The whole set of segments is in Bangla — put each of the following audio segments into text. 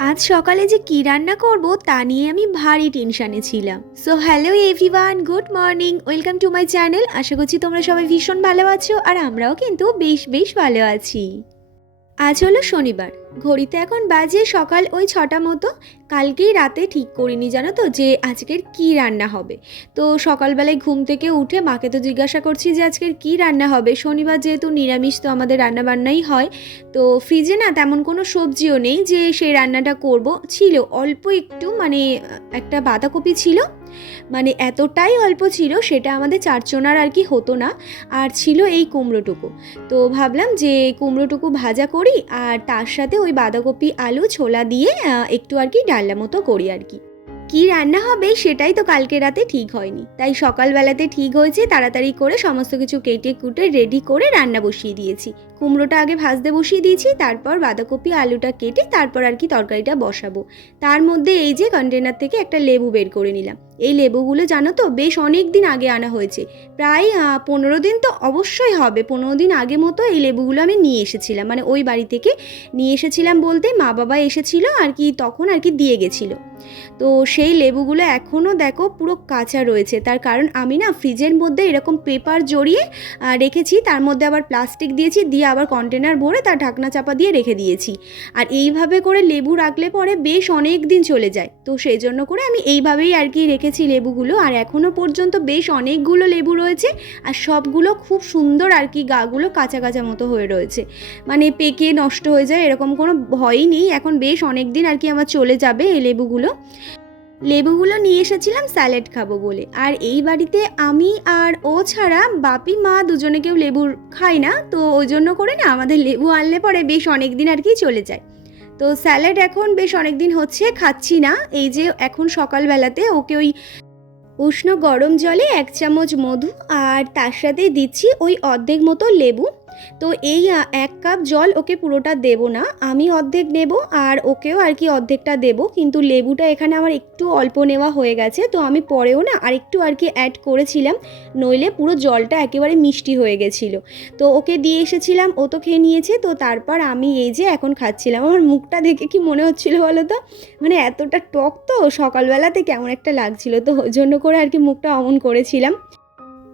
আজ সকালে যে কী রান্না করব তা নিয়ে আমি ভারী টেনশানে ছিলাম। So hello everyone good morning welcome to my channel আশা করছি তোমরা সবাই ভীষণ ভালো আছো আর আমরাও কিন্তু বেশ বেশ ভালো আছি। আজ হলো শনিবার। ঘড়িতে এখন বাজে সকাল ওই ছটা মতো। কালকেই রাতে ঠিক করিনি জানো তো যে আজকের কি রান্না হবে। তো সকালবেলায় ঘুম থেকে উঠে মাকে তো জিজ্ঞাসা করছি যে আজকের কি রান্না হবে। শনিবার যেহেতু নিরামিষ তো আমাদের রান্না বান্নাই হয়। তো ফ্রিজে না তেমন কোনো সবজিও নেই যে সেই রান্নাটা করব। ছিল অল্প একটু মানে একটা বাঁধাকপি ছিল। মানে এতটাই অল্প ছিল সেটা আমাদের চারজনার আর কি হতো না, আর ছিল এই কুমড়োটুকু। তো ভাবলাম যে কুমড়োটুকু ভাজা করি আর তার সাথে ওই বাঁধাকপি, আলু, ছোলা দিয়ে একটু আর কি ডাল্লা মতো করি আর কি। কি রান্না হবে সেটাই তো কালকে রাতে ঠিক হয়নি। তাই সকালবেলাতে ঠিক হয়েছে, তাড়াতাড়ি করে সমস্ত কিছু কেটে কুটে রেডি করে রান্না বসিয়ে দিয়েছি। কুমড়োটা আগে ভাজতে বসিয়ে দিয়েছি, তারপর বাঁধাকপি, আলুটা কেটে তারপর আর কি তরকারিটা বসাবো। তার মধ্যে এই যে কন্টেনার থেকে একটা লেবু বের করে নিলাম। এই লেবুগুলো জানো তো বেশ অনেক দিন আগে আনা হয়েছে। প্রায় পনেরো দিন তো অবশ্যই হবে। পনেরো দিন আগে মতো এই লেবুগুলো আমি নিয়ে এসেছিলাম। মানে ওই বাড়ি থেকে নিয়ে এসেছিলাম বলতে মা বাবা এসেছিল আর কি তখন আর কি দিয়ে গেছিল। তো সেই লেবুগুলো এখনও দেখো পুরো কাঁচা রয়েছে। তার কারণ আমি না ফ্রিজের মধ্যে এরকম পেপার জড়িয়ে রেখেছি। তার মধ্যে আবার প্লাস্টিক দিয়েছি, দিয়ে আবার কন্টেনার ভরে তার ঢাকনা চাপা দিয়ে রেখে দিয়েছি। আর এইভাবে করে লেবু রাখলে পরে বেশ অনেক দিন চলে যায়। তো সেই জন্য করে আমি এইভাবেই আর কি রেখেছি লেবুগুলো, আর এখনও পর্যন্ত বেশ অনেকগুলো লেবু রয়েছে, আর সবগুলো খুব সুন্দর আর কি গাগুলো কাঁচা কাঁচা মতো হয়ে রয়েছে। মানে পেকে নষ্ট হয়ে যায়, এরকম কোনো ভয়ই নেই, এখন বেশ অনেক দিন আর কি আমার চলে যাবে এই লেবুগুলো। লেবুগুলো নিয়ে এসেছিলাম স্যালাড খাব বলে, আর এই বাড়িতে আমি আর ও ছাড়া বাপি, মা দুজনে কেউ লেবু খাই না, তো ওই জন্য করে না আমাদের লেবু আনলে পরে বেশ অনেক দিন আর কি চলে যায়। তো স্যালাড এখন বেশ অনেক দিন হচ্ছে, খাচ্ছি না। এই যে এখন সকালবেলাতে ওকে ওই উষ্ণ গরম জলে এক চামচ মধু আর তার সাথে দিচ্ছি ওই অর্ধেক মতো লেবু। তো এই এক কাপ জল ওকে পুরোটা দেব না, আমি অর্ধেক নেব আর ওকেও আর কি অর্ধেকটা দেব, কিন্তু লেবুটা এখানে আমার একটু অল্প নেওয়া হয়ে গেছে, তো আমি পরেও না আরেকটু আর কি অ্যাড করেছিলাম, নইলে পুরো জলটা একেবারে মিষ্টি হয়ে গেছিল। তো ওকে দিয়ে এসেছিলাম, ও তো খেয়ে নিয়েছে, তো তারপর আমি এই যে এখন খাচ্ছিলাম, আমার মুখটা দেখে কি মনে হচ্ছিল বলো তো? মানে এতটা টক তো, সকালবেলাতে কেমন একটা লাগছিল, তো ওই জন্য করে আর কি মুখটা অমন করেছিলাম।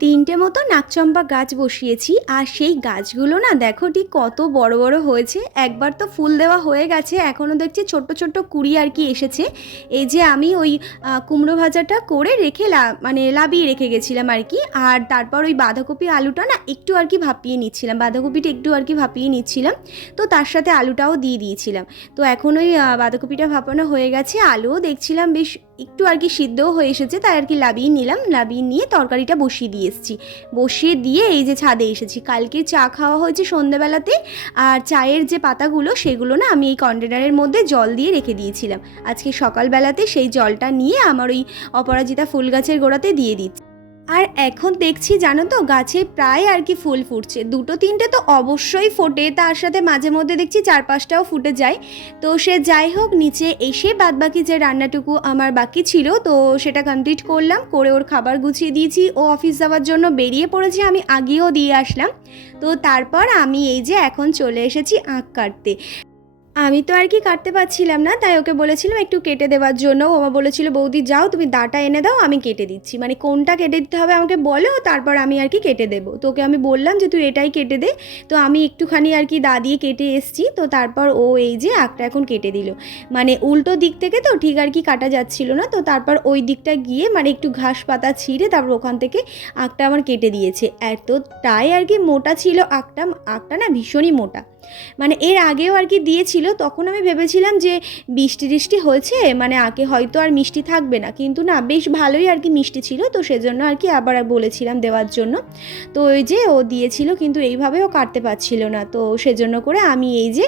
তিনটে মতো নাকচম্পা গাছ বসিয়েছি, আর সেই গাছগুলো না দেখো ঠিক কত বড় বড় হয়েছে। একবার তো ফুল দেওয়া হয়ে গেছে এখনও দেখছি ছোট্ট ছোট্ট কুড়ি আর কি এসেছে। এই যে আমি ওই কুমড়ো ভাজাটা করে রেখে মানে লাবিয়ে রেখে গেছিলাম আর কি, আর তারপর ওই বাঁধাকপি আলুটা না একটু আর কি ভাপিয়ে নিচ্ছিলাম, বাঁধাকপিটা একটু আর কি ভাপিয়ে নিচ্ছিলাম। তো তার সাথে আলুটাও দিয়ে দিয়েছিলাম। তো এখন ওই বাঁধাকপিটা ভাপানো হয়ে গেছে, আলুও দেখছিলাম বেশ একটু আর কি সিদ্ধও হয়ে এসেছে, তাই আর কি লাবিয়ে নিলাম, লাবিয়ে নিয়ে তরকারিটা বসিয়ে দিয়ে এসেছি। বসিয়ে দিয়ে এই যে ছাদে এসেছি। কালকে চা খাওয়া হয়েছে সন্ধ্যাবেলাতে আর চায়ের যে পাতাগুলো সেগুলো না আমি এই কন্টেনারের মধ্যে জল দিয়ে রেখে দিয়েছিলাম। আজকে সকালবেলাতে সেই জলটা নিয়ে আমার ওই অপরাজিতা ফুল গাছের গোড়াতে দিয়ে দিচ্ছি। আর এখন দেখছি জানো তো, গাছে প্রায় আর কি ফুল ফুটছে। দুটো তিনটে তো অবশ্যই ফোটে, তার সাথে মাঝে মধ্যে দেখছি চার পাঁচটাও ফুটে যায়। তো সে যাই হোক, নিচে এসে বাদবাকি যে রান্নাটুকু আমার বাকি ছিল, তো সেটা কমপ্লিট করলাম, করে ওর খাবার গুছিয়ে দিয়েছি। ও অফিস যাওয়ার জন্য বেরিয়ে পড়েছে, আমি আগেও দিয়ে আসলাম। তো তারপর আমি এই যে এখন চলে এসেছি আঁক কাটতে। আমি তো আর কি কাটতে পারছিলাম না, তাই ওকে বলেছিলাম একটু কেটে দেওয়ার জন্য। ও আমার বলেছিল, বৌদি, যাও, তুমি দাটা এনে দাও, আমি কেটে দিচ্ছি। মানে কোনটা কেটে দিতে হবে আমাকে বলো, তারপর আমি আর কি কেটে দেবো। তো ওকে আমি বললাম যে, তুই এটাই কেটে দে। তো আমি একটুখানি আর কি দা দিয়ে কেটে এসছি, তো তারপর ও এই যে আঁকটা এখন কেটে দিল। মানে উল্টো দিক থেকে তো ঠিক আর কি কাটা যাচ্ছিল না, তো তারপর ওই দিকটা গিয়ে মানে একটু ঘাস পাতা ছিঁড়ে তারপর ওখান থেকে আঁকটা আমার কেটে দিয়েছে। এতটাই আর কি মোটা ছিল আঁকটা আঁকটা না ভীষণই মোটা। মানে এর আগেও আর কি দিয়েছিল, তখন আমি ভেবেছিলাম যে বৃষ্টি টিষ্টি হয়েছে মানে আগে হয়তো আর মিষ্টি থাকবে না। কিন্তু না, বেশ ভালোই আর কি মিষ্টি ছিল, তো সেজন্য আর কি আবার বলেছিলাম দেওয়ার জন্য। তো ওই যে ও দিয়েছিল, কিন্তু এইভাবে ও কাটতে পারছিল না, তো সেজন্য করে আমি এই যে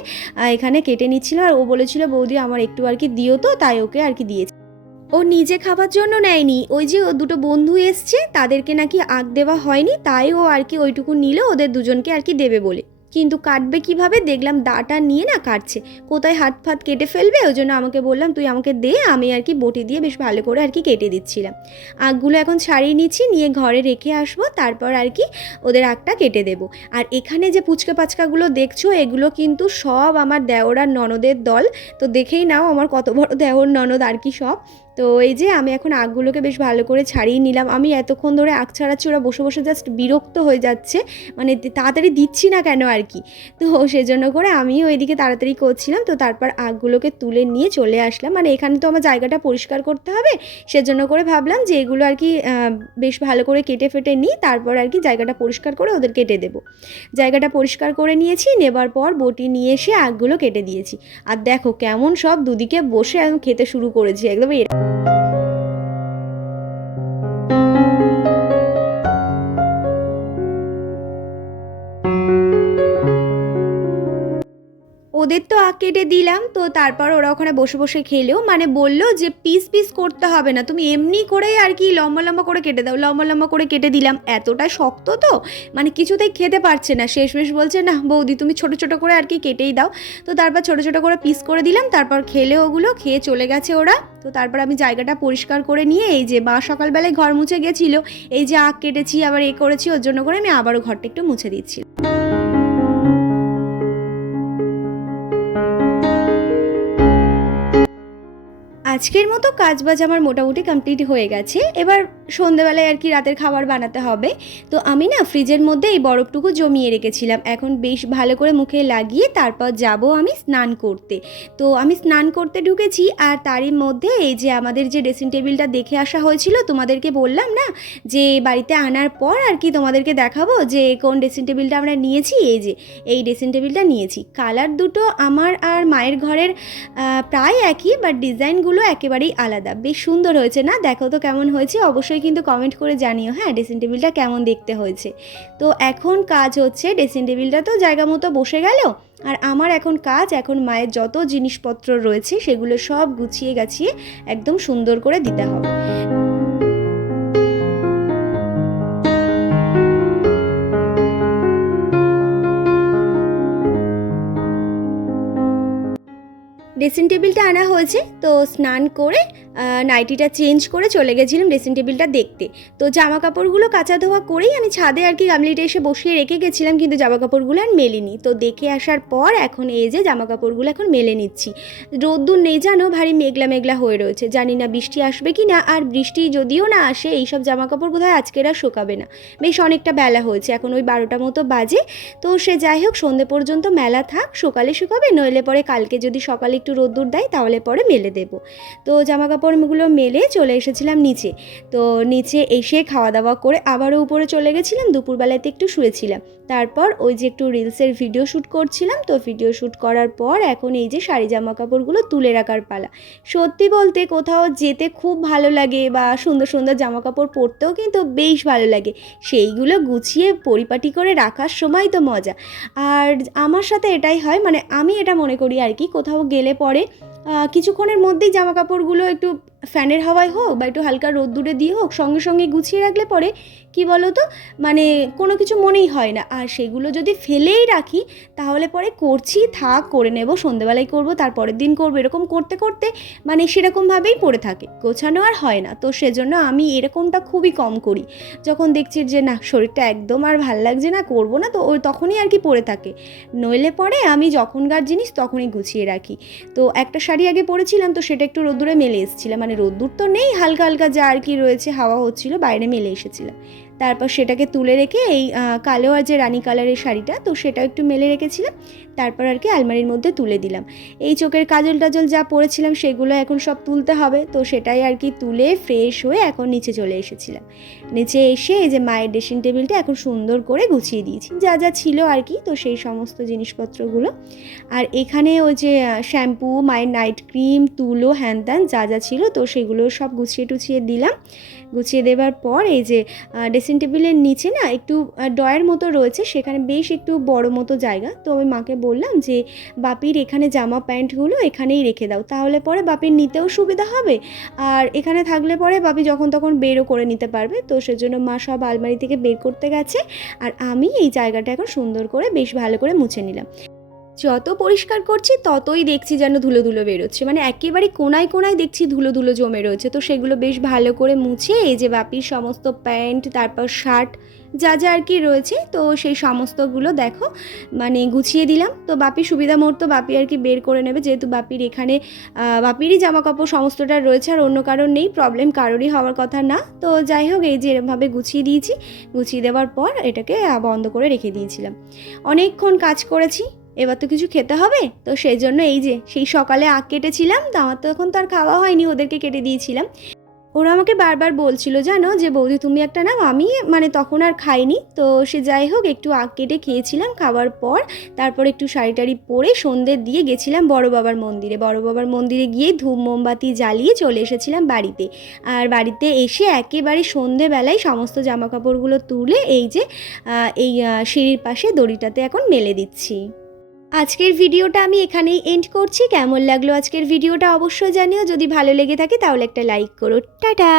এখানে কেটে নিচ্ছিলাম আর ও বলেছিল, বৌদি, আমার একটু আর কি দিও তো তাই ওকে আর কি দিয়েছি। ও নিজে খাবার জন্য নেয়নি। ওই যে ও দুটো বন্ধু এসছে, তাদেরকে নাকি আগ দেওয়া হয়নি, তাই ও আর কি ওইটুকু নিলে, ওদের দুজনকে আর কি দেবে বলে। কিন্তু কাটবে কীভাবে? দেখলাম দাটা নিয়ে না কাটছে। কোথায় হাত ফাত কেটে ফেলবে? ওই জন্য আমাকে বললাম, তুই আমাকে দে, আমি আর কি বটি দিয়ে বেশ ভালো করে আর কি কেটে দিচ্ছিলাম। আখগুলো এখন ছাড়িয়ে নিচ্ছি, নিয়ে ঘরে রেখে আসব, তারপর আর কি ওদের আখটা কেটে দেব। আর এখানে যে পুচকা পাচকাগুলো দেখছ, এগুলো কিন্তু সব আমার দেওরার ননদের দল। তো দেখেই নাও আমার কত বড় দেওর ননদ আর কি সব। তো এই যে আমি এখন আখগুলোকে বেশ ভালো করে ছাড়িয়ে নিলাম। আমি এতক্ষণ ধরে আগ ছাড়াচ্ছি, ওরা বসে বসে জাস্ট বিরক্ত হয়ে যাচ্ছে। মানে তাড়াতাড়ি দিচ্ছি না কেন আর কি? তো সেজন্য করে আমিও ওইদিকে তাড়াতাড়ি করছিলাম। তো তারপর আখগুলোকে তুলে নিয়ে চলে আসলাম। মানে এখানে তো আমার জায়গাটা পরিষ্কার করতে হবে। সেজন্য করে ভাবলাম যে এগুলো আর কি বেশ ভালো করে কেটে ফেটে নিই। তারপর আর কি জায়গাটা পরিষ্কার করে ওদের কেটে দেবো। জায়গাটা পরিষ্কার করে নিয়েছি। নেবার পর বটি নিয়ে এসে আখগুলো কেটে দিয়েছি। আর দেখো কেমন সব দুদিকে বসে খেতে শুরু করেছি। একদম এর- ওদের তো কেটে দিলাম, তো তারপর ওরা ওখানে বসে বসে খেলেও মানে বলল যে পিস পিস করতে হবে না, তুমি এমনি করেই আর কি লম্বা লম্বা করে কেটে দাও, লম্বা লম্বা করে কেটে দিলাম। এতটা শক্ত তো মানে কিছুতেই খেতে পারছে না। শেষমেশ বলছে, না বৌদি, তুমি ছোট ছোট করে আর কি কেটেই দাও। তো তারপর ছোট ছোট করে পিস করে দিলাম, তারপর খেলে ওগুলো, খেয়ে চলে গেছে ওরা। তো তারপর আমি জায়গাটা পরিষ্কার করে নিয়ে এই যে বা সকালবেলায় ঘর মুছে গেছিল, এই যে আখ কেটেছি, আবার এ করেছি, ওর জন্য করে আমি আবারও ঘরটা একটু মুছে দিচ্ছি। আজকের মতো কাজ বাজ আমার মোটামুটি কমপ্লিট হয়ে গেছে। এবার সন্ধেবেলায় আর কি রাতের খাবার বানাতে হবে। তো আমি না ফ্রিজের মধ্যে এই বরফটুকু জমিয়ে রেখেছিলাম। এখন বেশ ভালো করে মুখে লাগিয়ে তারপর যাব আমি স্নান করতে। তো আমি স্নান করতে ঢুকেছি আর তারই মধ্যে এই যে আমাদের যে ড্রেসিং টেবিলটা দেখে আসা হয়েছিল, তোমাদেরকে বললাম না যে বাড়িতে আনার পর আর কি তোমাদেরকে দেখাবো যে কোন ড্রেসিং টেবিলটা আমরা নিয়েছি, এই যে, এই ড্রেসিং টেবিলটা নিয়েছি। কালার দুটো আমার আর মায়ের ঘরের প্রায় একই বাট ডিজাইনগুলো একেবারেই আলাদা। বেশ সুন্দর হয়েছে না? দেখো তো কেমন হয়েছে, অবশ্যই কিন্তু কমেন্ট করে জানিও হ্যাঁ? ড্রেসিং টেবিলটা কেমন দেখতে হয়েছে? তো এখন কাজ হচ্ছে ড্রেসিং টেবিলটা তো জায়গা মতো বসে গেল, আর আমার এখন কাজ, এখন মায়ের যত জিনিসপত্র রয়েছে, সেগুলো সব গুছিয়ে গাছিয়ে একদম সুন্দর করে দিতে হবে। ড্রেসিং টেবিলটা আনা হয়েছে, তো স্নান করে নাইটিটা চেঞ্জ করে চলে গেছিলাম ড্রেসিং টেবিলটা দেখতে। তো জামা কাপড়গুলো কাচা ধোয়া করেই আমি ছাদে আর কি গামলিটা এসে বসিয়ে রেখে গেছিলাম, কিন্তু জামা কাপড়গুলো আর মেলিনি। তো দেখে আসার পর এখন এই যে জামা কাপড়গুলো এখন মেলে নিচ্ছি। রোদ্দুর নেই জানো, ভারী মেঘলা মেঘলা হয়ে রয়েছে। জানি না বৃষ্টি আসবে কি না, আর বৃষ্টি যদিও না আসে, এইসব জামা কাপড় বোধহয় আজকের আর শোকাবে না। বেশ অনেকটা বেলা হয়েছে, এখন ওই বারোটা মতো বাজে। তো সে যাই হোক, সন্ধে পর্যন্ত মেলা থাক সকালে শুকাবে, নইলে পরে কালকে যদি সকালে একটু রোদ্দুর দেয়, তাহলে পরে মেলে দেবো। তো জামা কাপড়গুলো মেলে চলে এসেছিলাম নিচে। তো নিচে এসে খাওয়া দাওয়া করে আবারও উপরে চলে গেছিলাম, দুপুরবেলাতে একটু শুয়েছিলাম। তারপর ওই যে একটু রিলসের ভিডিও শ্যুট করছিলাম, তো ভিডিও শ্যুট করার পর এখন এই যে শাড়ি জামা কাপড়গুলো তুলে রাখার পালা। সত্যি বলতে কোথাও যেতে খুব ভালো লাগে বা সুন্দর সুন্দর জামা কাপড় পরতেও কিন্তু বেশ ভালো লাগে। সেইগুলো গুছিয়ে পরিপাটি করে রাখার সময় তো মজা। আর আমার সাথে এটাই হয় মানে আমি এটা মনে করি আর কি, কোথাও গেলে পরে কিছুক্ষণের মধ্যেই জামা কাপড়গুলো একটু ফ্যানের হাওয়ায় হোক বা একটু হালকা রোদ্দুরে দিয়ে হোক, সঙ্গে সঙ্গে গুছিয়ে রাখলে পরে কি বলো তো মানে কোনো কিছু মনেই হয় না। আর সেগুলো যদি ফেলেই রাখি, তাহলে পরে করছি, থাক, করে নেব, সন্ধেবেলায় করব, তারপরের দিন করব, এরকম করতে করতে মানে সেরকমভাবেই পড়ে থাকে। গোছানো আর হয় না। তো সেজন্য আমি এরকমটা খুবই কম করি। যখন দেখছি যে, না, শরীরটা একদম আর ভালো লাগছে না, করব না, তো ওই তখনই আর কি পড়ে থাকে। নইলে পরে আমি যখনকার জিনিস তখনই গুছিয়ে রাখি। তো একটা শাড়ি আগে পরেছিলাম, তো সেটা একটু রোদ্দুরে মেলে এসেছিলাম মানে রোদ্দুর তো নেই হালকা হালকা যা আর কি রয়েছে হাওয়া হচ্ছিল বাইরে মেলে এসেছিলাম তারপর সেটাকে তুলে রেখে এই কালো আর যে রানী কালারের শাড়িটা, তো সেটাও একটু মেলে রেখেছিলাম। তারপর আর কি আলমারির মধ্যে তুলে দিলাম। এই চোখের কাজল টাজল যা পরেছিলাম, সেগুলো এখন সব তুলতে হবে। তো সেটাই আর কি তুলে ফ্রেশ হয়ে এখন নিচে চলে এসেছিলাম। নিচে এসে এই যে মায়ের ড্রেসিং টেবিলটা এখন সুন্দর করে গুছিয়ে দিয়েছি। যা যা ছিল আর কি, তো সেই সমস্ত জিনিসপত্রগুলো। আর এখানে ওই যে শ্যাম্পু মায়ের নাইট ক্রিম তুলো হ্যান ত্যান যা যা ছিল, তো সেগুলো সব গুছিয়ে টুছিয়ে দিলাম। গুছিয়ে দেওয়ার পর এই যে ড্রেসিং টেবিলের নিচে না একটু ডয়ের মতো রয়েছে, সেখানে বেশ একটু বড় মতো জায়গা। তো আমি মাকে বললাম যে, বাপির এখানে জামা প্যান্টগুলো এখানেই রেখে দাও, তাহলে পরে বাপির নিতেও সুবিধা হবে। আর এখানে থাকলে পরে বাপি যখন তখন বেরও করে নিতে পারবে। তো সেজন্য মা সব আলমারি থেকে বের করতে গেছে, আর আমি এই জায়গাটা এখন সুন্দর করে বেশ ভালো করে মুছে নিলাম। যত পরিষ্কার করছি, ততই দেখছি যেন ধুলো ধুলো বেরোচ্ছে। মানে একেবারে কোনায় কোনায় দেখছি ধুলো ধুলো জমে রয়েছে। তো সেগুলো বেশ ভালো করে মুছে, এই যে বাপির সমস্ত প্যান্ট, তারপর শার্ট, যা যা আর কি রয়েছে, তো সেই সমস্তগুলো দেখো মানে গুছিয়ে দিলাম। তো বাপি সুবিধা মতো বাপি আর কি বের করে নেবে, যেহেতু বাপির এখানে বাপিরই জামা কাপড় সমস্তটা রয়েছে আর অন্য কারোর নেই প্রবলেম কারোরই হওয়ার কথা না। তো যাই হোক, এই যে এরমভাবে গুছিয়ে দিয়েছি। গুছিয়ে দেওয়ার পর এটাকে বন্ধ করে রেখে দিয়েছিলাম। অনেকক্ষণ কাজ করেছি এবার তো কিছু খেতে হবে? তো সেই জন্য এই যে, সেই সকালে আখ কেটেছিলাম তো আমার তো এখন তো আর খাওয়া হয়নি, ওদেরকে কেটে দিয়েছিলাম। ওরা আমাকে বারবার বলছিল, জানো যে বৌদি, তুমি একটা নাও, আমি মানে তখন আর খাইনি। তো সে যাই হোক, একটু আখ কেটে খেয়েছিলাম খাওয়ার পর, তারপর একটু শাড়ি টাড়ি পরে সন্ধ্যের দিয়ে গেছিলাম বড় বাবার মন্দিরে। বড় বাবার মন্দিরে গিয়ে ধূপ, মোমবাতি জ্বালিয়ে চলে এসেছিলাম বাড়িতে। আর বাড়িতে এসে একেবারে সন্ধেবেলায় সমস্ত জামা কাপড়গুলো তুলে এই যে এই সিঁড়ির পাশে দড়িটাতে এখন মেলে দিচ্ছি। আজকের ভিডিওটা আমি এখানেই এন্ড করছি। কেমন লাগল আজকের ভিডিওটা অবশ্যই জানিও। যদি ভালো লেগে থাকে তাহলে একটা লাইক করো। টাটা!